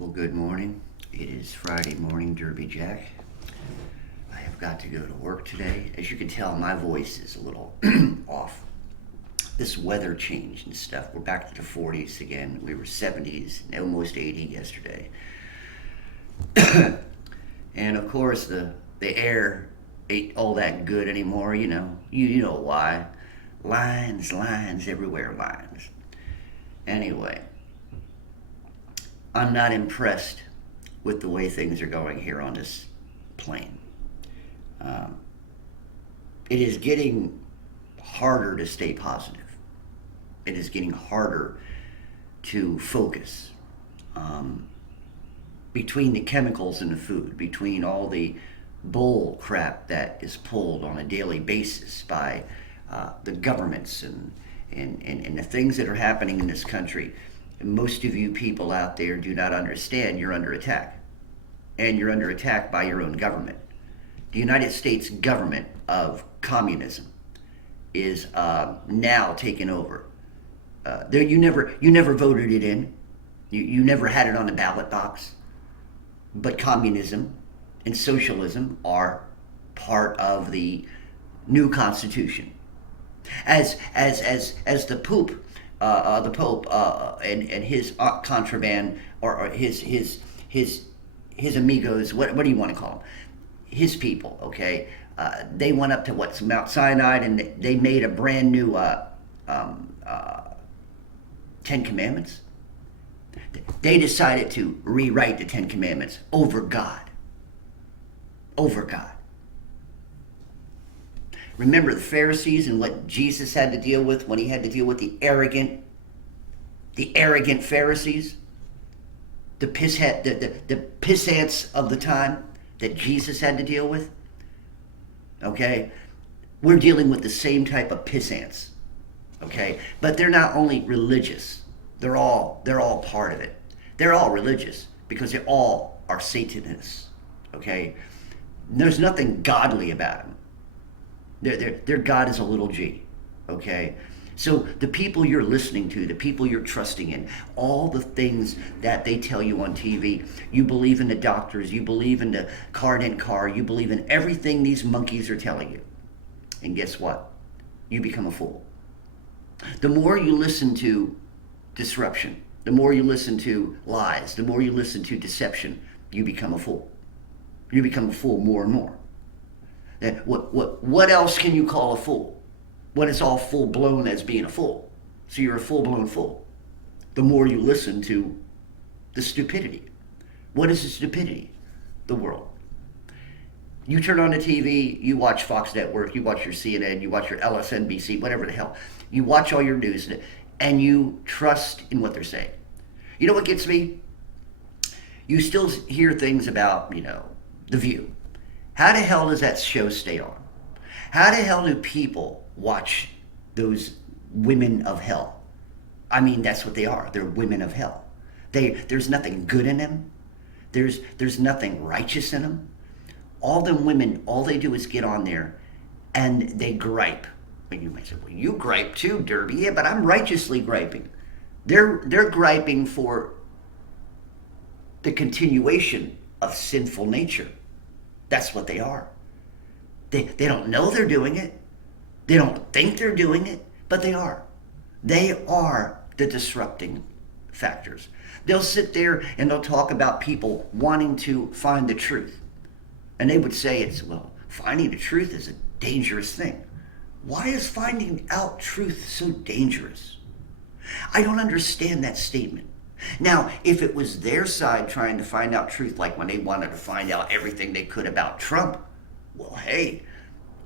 Well, good morning. It is Friday morning, Derby Jack. I have got to go to work today. As you can tell, my voice is a little off. This weather change and stuff. We're back to the 40s again. We were 70s, almost 80 yesterday. And of course, the air ain't all that good anymore. You know why? Lines everywhere, lines. Anyway, I'm not impressed with the way things are going here on this plane. Um, it is getting harder to stay positive. It is getting harder to focus. Um, Between the chemicals in the food, between all the bull crap that is pulled on a daily basis by the governments and the things that are happening in this country, most of you people out there do not understand you're under attack. And you're under attack by your own government. The United States government of communism is now taking over. You never voted it in. You never had it on the ballot box. But communism and socialism are part of the new constitution. As the Pope, and his contraband or his amigos, what do you want to call them? His people, okay? They went up to what's Mount Sinai and they made a brand new um, uh, Ten Commandments. They decided to rewrite the Ten Commandments over God. Over God. Remember the Pharisees and what Jesus had to deal with when he had to deal with the arrogant Pharisees, the pissants of the time that Jesus had to deal with. Okay, we're dealing with the same type of pissants. Okay, but they're not only religious; they're all part of it. They're all religious because they all are Satanists. Okay, there's nothing godly about them. Their God is a little g. Okay? So the people you're listening to, the people you're trusting in, all the things that they tell you on TV, you believe in the doctors, you believe in the car, you believe in everything these monkeys are telling you. And guess what? You become a fool. The more you listen to disruption, the more you listen to lies, the more you listen to deception, you become a fool. You become a fool more and more. What else can you call a fool? When it's all full blown as being a fool. So you're a full blown fool. The more you listen to the stupidity. What is the stupidity? The world. You turn on the TV, you watch Fox Network, you watch your CNN, you watch your LSNBC, whatever the hell. You watch all your news and you trust in what they're saying. You know what gets me? You still hear things about, The View. How the hell does that show stay on? How the hell do people watch those women of hell? I mean, that's what they are. They're women of hell. There's nothing good in them. There's nothing righteous in them. All them women, all they do is get on there and they gripe. And you might say, well, you gripe too, Derby. Yeah, but I'm righteously griping. They're griping for the continuation of sinful nature. That's what they are. They don't know they're doing it. They don't think they're doing it, but they are. They are the disrupting factors. They'll sit there and they'll talk about people wanting to find the truth. And they would say finding the truth is a dangerous thing. Why is finding out truth so dangerous? I don't understand that statement. Now, if it was their side trying to find out truth, like when they wanted to find out everything they could about Trump, well, hey,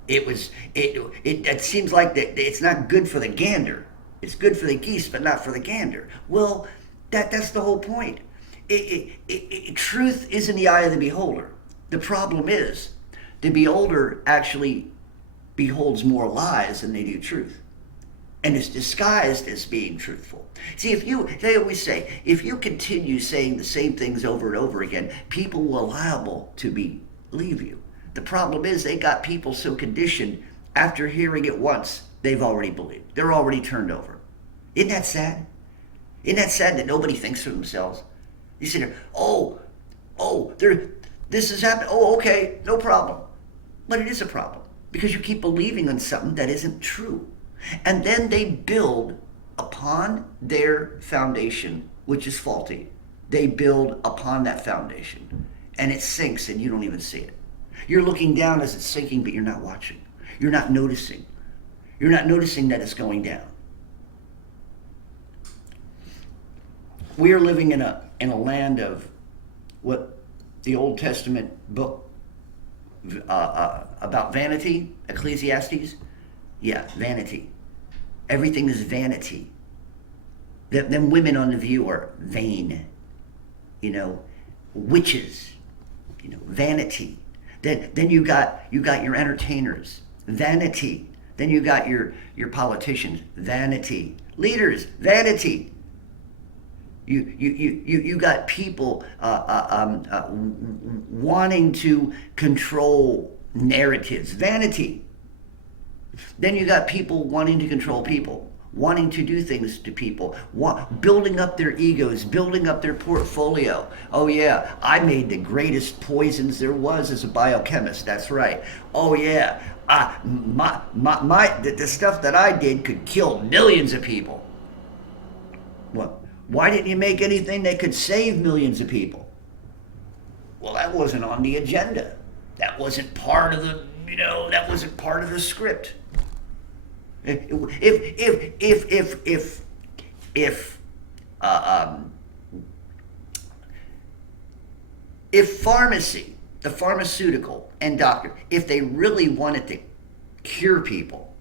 it seems like that it's not good for the gander. It's good for the geese, but not for the gander. Well, that's the whole point. Truth is in the eye of the beholder. The problem is the beholder actually beholds more lies than they do truth. And is disguised as being truthful. See, they always say, if you continue saying the same things over and over again, people will liable to believe you. The problem is they got people so conditioned, after hearing it once, they've already believed. They're already turned over. Isn't that sad? Isn't that sad that nobody thinks for themselves? You sit there, there, this has happened. Oh, okay, no problem. But it is a problem because you keep believing in something that isn't true. And then they build upon their foundation, which is faulty. They build upon that foundation and it sinks and you don't even see it. You're looking down as it's sinking, but you're not watching. You're not noticing. You're not noticing that it's going down. We are living in a land of what the Old Testament book about vanity, Ecclesiastes. Yeah, vanity. Everything is vanity. Them women on The View are vain. Witches. Vanity. Then you got your entertainers. Vanity. Then you got your politicians. Vanity. Leaders. Vanity. You got people wanting to control narratives. Vanity. Then you got people wanting to control people, wanting to do things to people, building up their egos, building up their portfolio. Oh yeah, I made the greatest poisons there was as a biochemist. That's right. Oh yeah, the stuff that I did could kill millions of people. What? Why didn't you make anything that could save millions of people? Well, that wasn't on the agenda. That wasn't part of that wasn't part of the script. If pharmacy, the pharmaceutical and doctor, if they really wanted to cure people,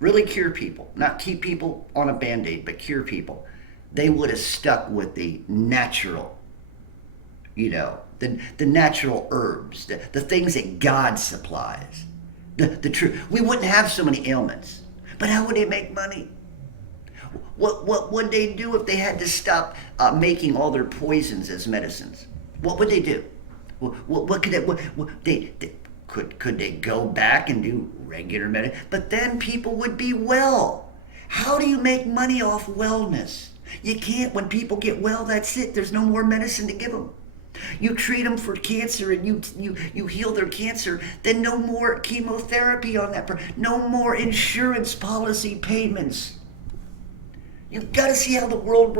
really cure people, not keep people on a Band-Aid, but cure people, they would have stuck with the natural, the natural herbs, the things that God supplies, the truth. We wouldn't have so many ailments. But how would they make money? What would they do if they had to stop making all their poisons as medicines? What would they do? What could they go back and do regular medicine? But then people would be well. How do you make money off wellness? You can't. When people get well, that's it. There's no more medicine to give them. You treat them for cancer and you heal their cancer, then no more chemotherapy on that person. No more insurance policy payments. You've got to see how the world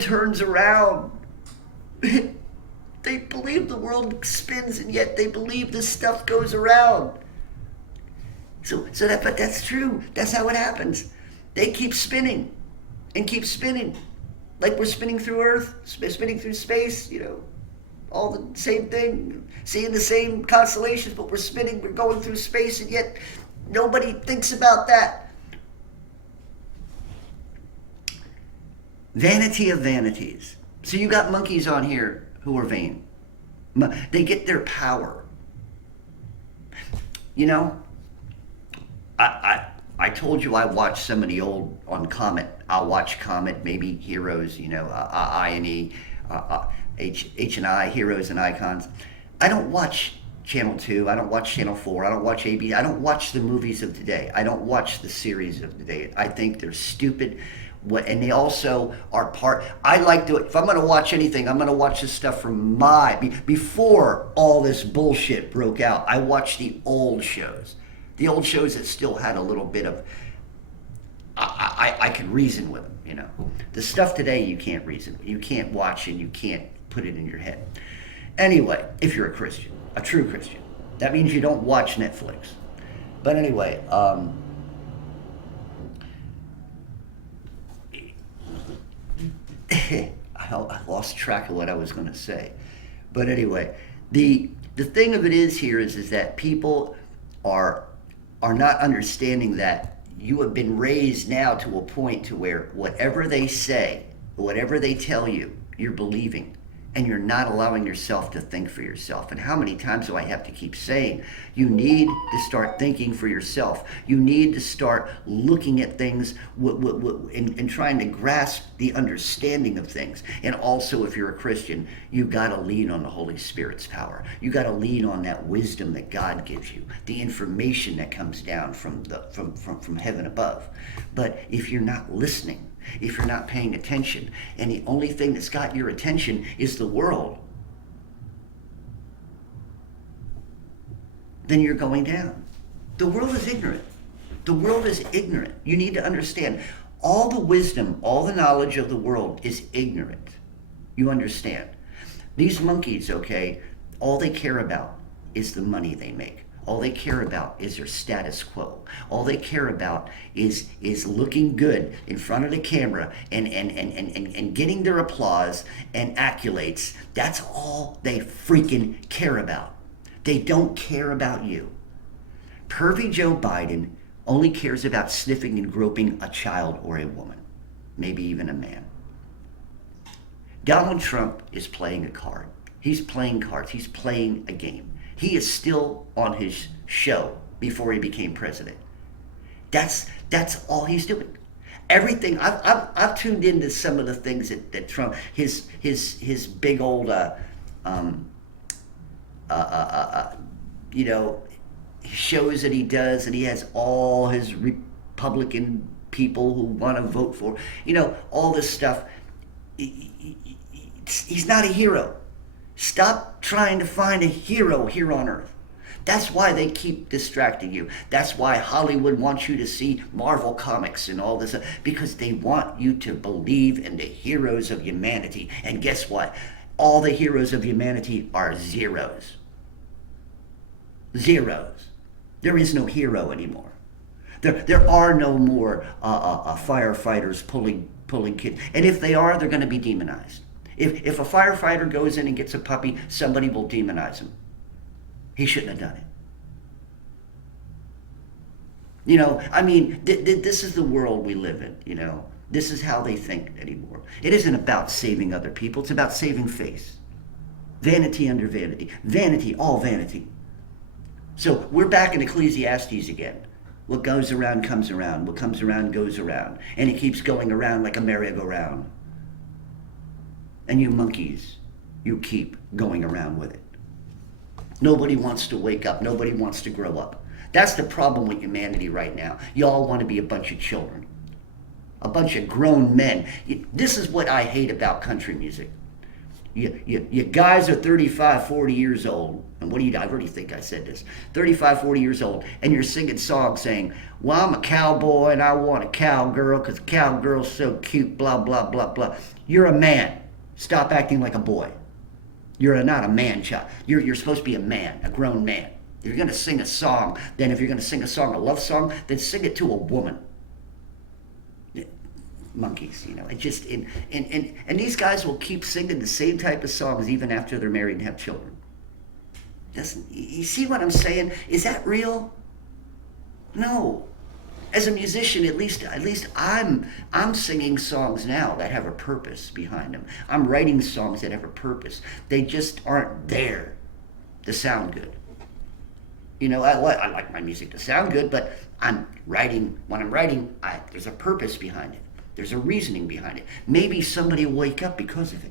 turns around. They believe the world spins, and yet they believe this stuff goes around. But that's true. That's how it happens. They keep spinning and keep spinning. Like we're spinning through Earth, spinning through space, all the same thing, seeing the same constellations, but we're going through space, and yet nobody thinks about that. Vanity of vanities. So you got monkeys on here who are vain. They get their power. I told you I watched some of the old on Comet. I'll watch Comet, maybe Heroes, I&E, H&I, Heroes and Icons. I don't watch Channel 2. I don't watch Channel 4. I don't watch AB. I don't watch the movies of today. I don't watch the series of today. I think they're stupid. And they also are I like to, if I'm going to watch anything, I'm going to watch this stuff from before all this bullshit broke out. I watched the old shows. The old shows that still had a little bit of, I could reason with them, The stuff today you can't reason with. You can't watch and you can't put it in your head. Anyway, if you're a Christian, a true Christian, that means you don't watch Netflix. But anyway, I lost track of what I was going to say. But anyway, the thing of it is that people are not understanding that you have been raised now to a point to where whatever they say, whatever they tell you, you're believing, and you're not allowing yourself to think for yourself. And how many times do I have to keep saying, you need to start thinking for yourself. You need to start looking at things and trying to grasp the understanding of things. And also, if you're a Christian, you got to lean on the Holy Spirit's power. You got to lean on that wisdom that God gives you, the information that comes down from heaven above. But if you're not listening, if you're not paying attention, and the only thing that's got your attention is the world, then you're going down. The world is ignorant. The world is ignorant. You need to understand. All the wisdom, all the knowledge of the world is ignorant. You understand? These monkeys, okay, all they care about is the money they make. All they care about is their status quo. All they care about is looking good in front of the camera and getting their applause and accolades. That's all they freaking care about. They don't care about you. Pervy Joe Biden only cares about sniffing and groping a child or a woman, maybe even a man. Donald Trump is playing a card. He's playing cards. He's playing a game. He is still on his show before he became president. That's all he's doing. Everything I've tuned into some of the things that Trump his big old you know, shows that he does, and he has all his Republican people who want to vote for, you know, all this stuff. He's not a hero. Stop trying to find a hero here on earth. That's why they keep distracting you. That's why Hollywood wants you to see Marvel comics and all this, because they want you to believe in the heroes of humanity. And guess what? All the heroes of humanity are zeros. Zeros. There is no hero anymore. There are no more firefighters pulling kids. And if they are, they're going to be demonized. If a firefighter goes in and gets a puppy, somebody will demonize him. He shouldn't have done it. You know, I mean, this is the world we live in, you know. This is how they think anymore. It isn't about saving other people. It's about saving face. Vanity under vanity. Vanity, all vanity. So we're back in Ecclesiastes again. What goes around comes around. What comes around goes around. And it keeps going around like a merry-go-round. And you monkeys, you keep going around with it. Nobody wants to wake up. Nobody wants to grow up. That's the problem with humanity right now. You all want to be a bunch of children. A bunch of grown men. This is what I hate about country music. You guys are 35, 40 years old. And what do you do? I already think I said this. 35, 40 years old. And you're singing songs saying, well, I'm a cowboy and I want a cowgirl because a cowgirl's so cute, blah, blah, blah, blah. You're a man. Stop acting like a boy. You're not a man child. You're supposed to be a man, a grown man. If you're going to sing a song, then if you're going to sing a song, a love song, then sing it to a woman. Monkeys, you know. It just and these guys will keep singing the same type of songs even after they're married and have children. You see what I'm saying? Is that real? No. As a musician, at least I'm singing songs now that have a purpose behind them. I'm writing songs that have a purpose. They just aren't there to sound good. You know, I like my music to sound good, but when I'm writing, there's a purpose behind it. There's a reasoning behind it. Maybe somebody will wake up because of it.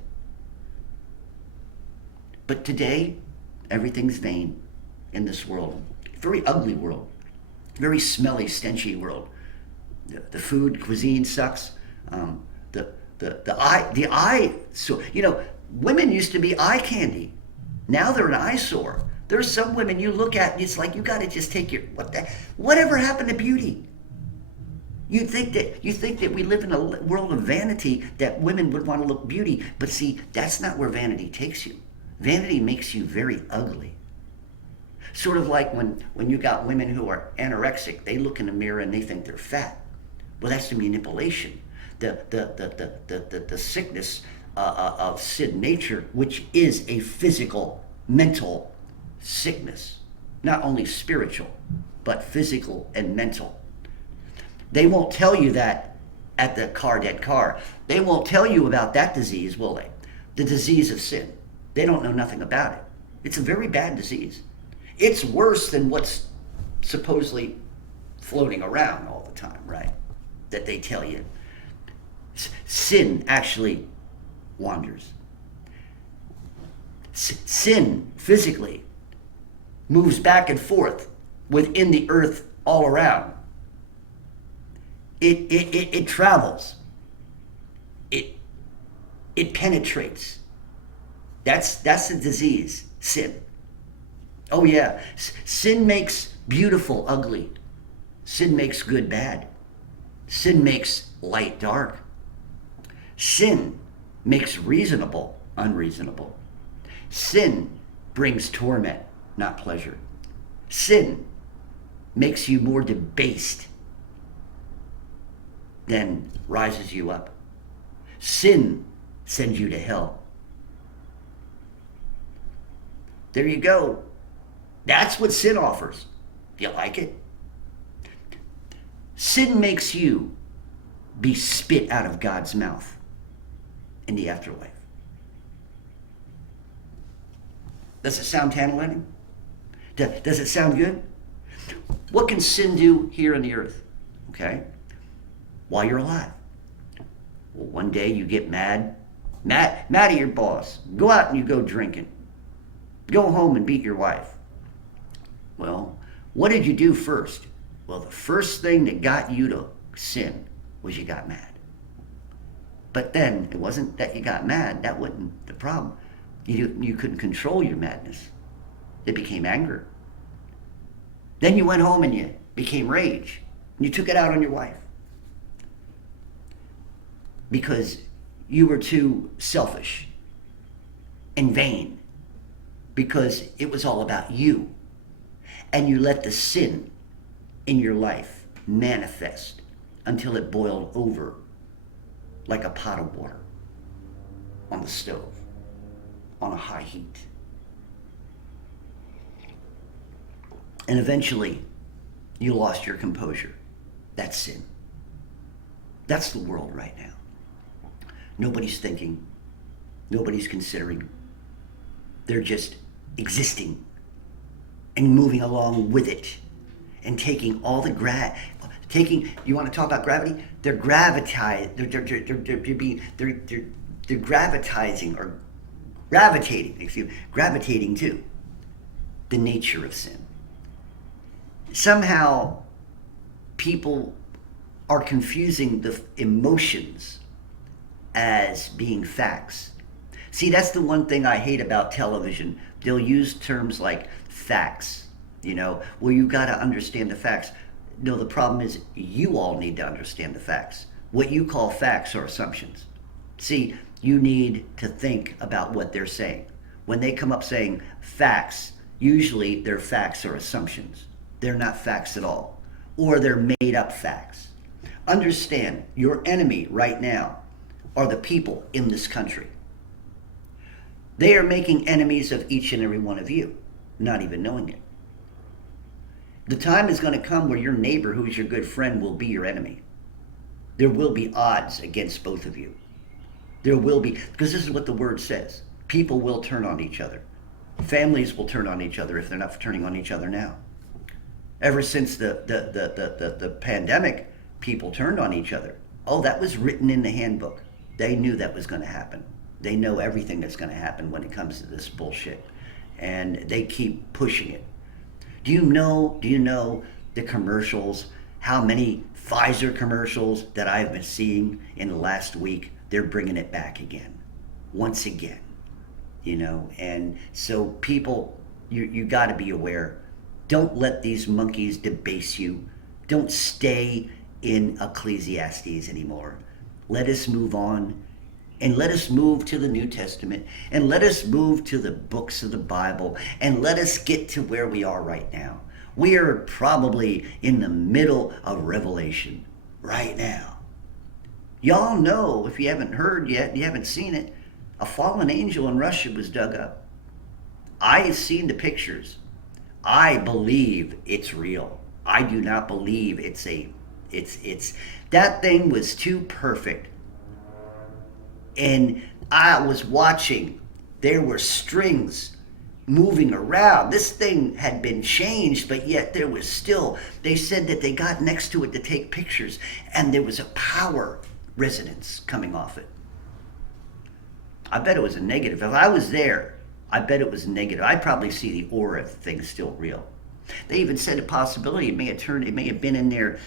But today, everything's vain in this world. Very ugly world. Very smelly, stenchy world. The food, cuisine sucks. The eye. So, you know, women used to be eye candy. Now they're an eyesore. There's some women you look at, and it's like you got to just take whatever happened to beauty? You think that we live in a world of vanity, that women would want to look beauty, but see, that's not where vanity takes you. Vanity makes you very ugly. Sort of like when you got women who are anorexic, they look in the mirror and they think they're fat. Well, that's the manipulation, the sickness of sin nature, which is a physical, mental sickness, not only spiritual, but physical and mental. They won't tell you that at the dead car. They won't tell you about that disease, will they? The disease of sin. They don't know nothing about it. It's a very bad disease. It's worse than what's supposedly floating around all the time, right? That they tell you. Sin actually wanders. Sin physically moves back and forth within the earth all around. It travels. It penetrates. That's the disease, sin. Oh yeah, sin makes beautiful ugly. Sin makes good bad. Sin makes light dark. Sin makes reasonable unreasonable. Sin brings torment, not pleasure. Sin makes you more debased than rises you up. Sin sends you to hell. There you go. That's what sin offers. Do you like it? Sin makes you be spit out of God's mouth in the afterlife. Does it sound tantalizing? Does it sound good? What can sin do here on the earth? Okay? While you're alive. Well, one day you get mad at your boss. Go out and you go drinking. Go home and beat your wife. Well, what did you do first? Well, the first thing that got you to sin was you got mad. But then it wasn't that you got mad. That wasn't the problem. You couldn't control your madness. It became anger. Then you went home and you became rage. And you took it out on your wife. Because you were too selfish and vain. Because it was all about you. And you let the sin in your life manifest until it boiled over like a pot of water on the stove, on a high heat. And eventually, you lost your composure. That's sin. That's the world right now. Nobody's thinking. Nobody's considering. They're just existing and moving along with it and taking all the you want to talk about gravity? They're gravitizing or gravitating to the nature of sin. Somehow people are confusing the emotions as being facts. See, that's the one thing I hate about television. They'll use terms like facts, well, you got to understand the facts. No, the problem is you all need to understand the facts. What you call facts are assumptions. See, you need to think about what they're saying. When they come up saying facts, usually their facts are assumptions. They're not facts at all, or they're made up facts. Understand, your enemy right now are the people in this country. They are making enemies of each and every one of you, not even knowing it. The time is going to come where your neighbor, who's your good friend, will be your enemy. There will be odds against both of you. There will be, because this is what the word says. People will turn on each other. Families will turn on each other if they're not turning on each other now. Ever since the pandemic, people turned on each other. Oh, that was written in the handbook. They knew that was going to happen. They know everything that's going to happen when it comes to this bullshit. And they keep pushing it. Do you know the commercials, how many Pfizer commercials that I've been seeing in the last week? They're bringing it back again, once again, and so people, you got to be aware. Don't let these monkeys debase you. Don't stay in Ecclesiastes anymore. Let us move on. And let us move to the New Testament, and let us move to the books of the Bible, and let us get to where we are right now. We are probably in the middle of Revelation right now. Y'all know, if you haven't heard yet, you haven't seen it, a fallen angel in Russia was dug up. I've seen the pictures. I believe it's real. I do not believe it's that thing was too perfect. And I was watching, there were strings moving around. This thing had been changed, but yet there was still, they said that they got next to it to take pictures, and there was a power resonance coming off it. I bet it was a negative. If I was there, I bet it was negative. I'd probably see the aura if the thing's still real. They even said a possibility, it may have been in there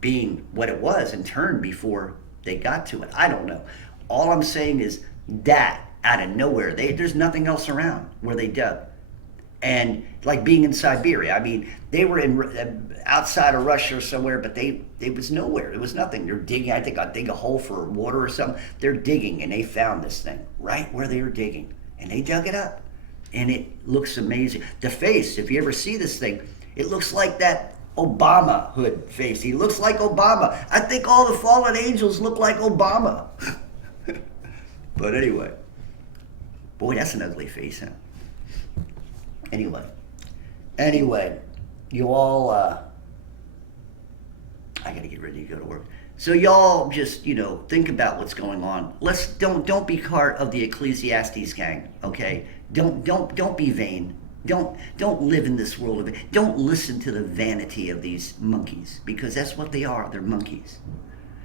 being what it was and turned before they got to it. I don't know. All I'm saying is that out of nowhere. There's nothing else around where they dug. And like being in Siberia, I mean, they were in outside of Russia or somewhere, but it was nowhere. It was nothing. They're digging. I think I dig a hole for water or something. They're digging, and they found this thing right where they were digging, and they dug it up, and it looks amazing. The face, if you ever see this thing, it looks like that Obama hood face. He looks like Obama. I think all the fallen angels look like Obama. But anyway, boy, that's an ugly face, huh? Anyway, you all, I gotta get ready to go to work. So y'all just, think about what's going on. Don't be part of the Ecclesiastes gang, okay? Don't be vain. Don't live in this world of it. Don't listen to the vanity of these monkeys, because that's what they are. They're monkeys.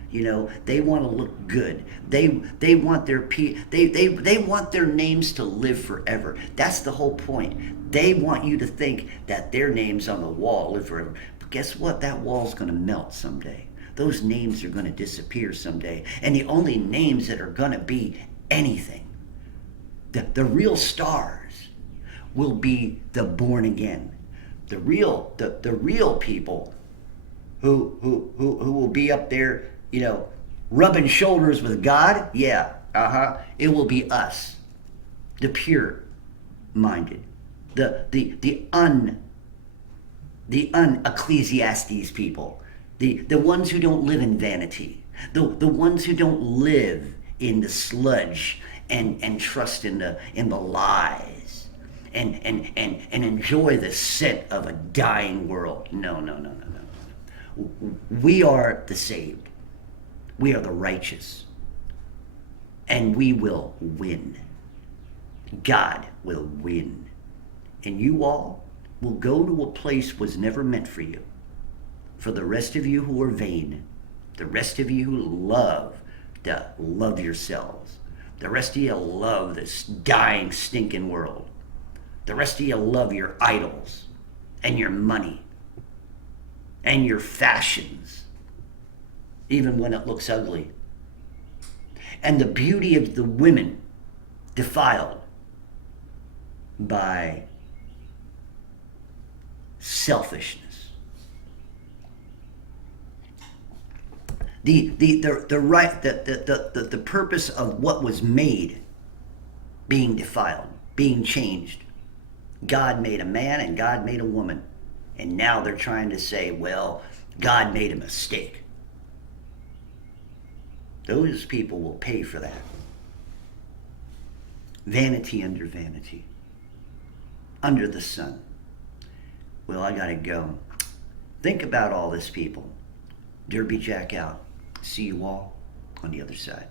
They want to look good. They want they want their names to live forever. That's the whole point. They want you to think that their names on the wall live forever. But guess what? That wall's going to melt someday. Those names are going to disappear someday. And the only names that are going to be anything, the real stars, will be the born again. The real people who will be up there, rubbing shoulders with God. Yeah, it will be us, the pure minded, the un-Ecclesiastes people, the ones who don't live in vanity, the ones who don't live in the sludge and trust in the lies and enjoy the scent of a dying world. No. We are the saved. We are the righteous. And we will win. God will win. And you all will go to a place was never meant for you. For the rest of you who are vain, the rest of you who love yourselves, the rest of you love this dying, stinking world, the rest of you love your idols and your money and your fashions, even when it looks ugly, and the beauty of the women defiled by selfishness. The purpose of what was made being defiled, being changed. God made a man and God made a woman. And now they're trying to say, well, God made a mistake. Those people will pay for that. Vanity under vanity. Under the sun. Well, I gotta go. Think about all this, people. Derby Jack out. See you all on the other side.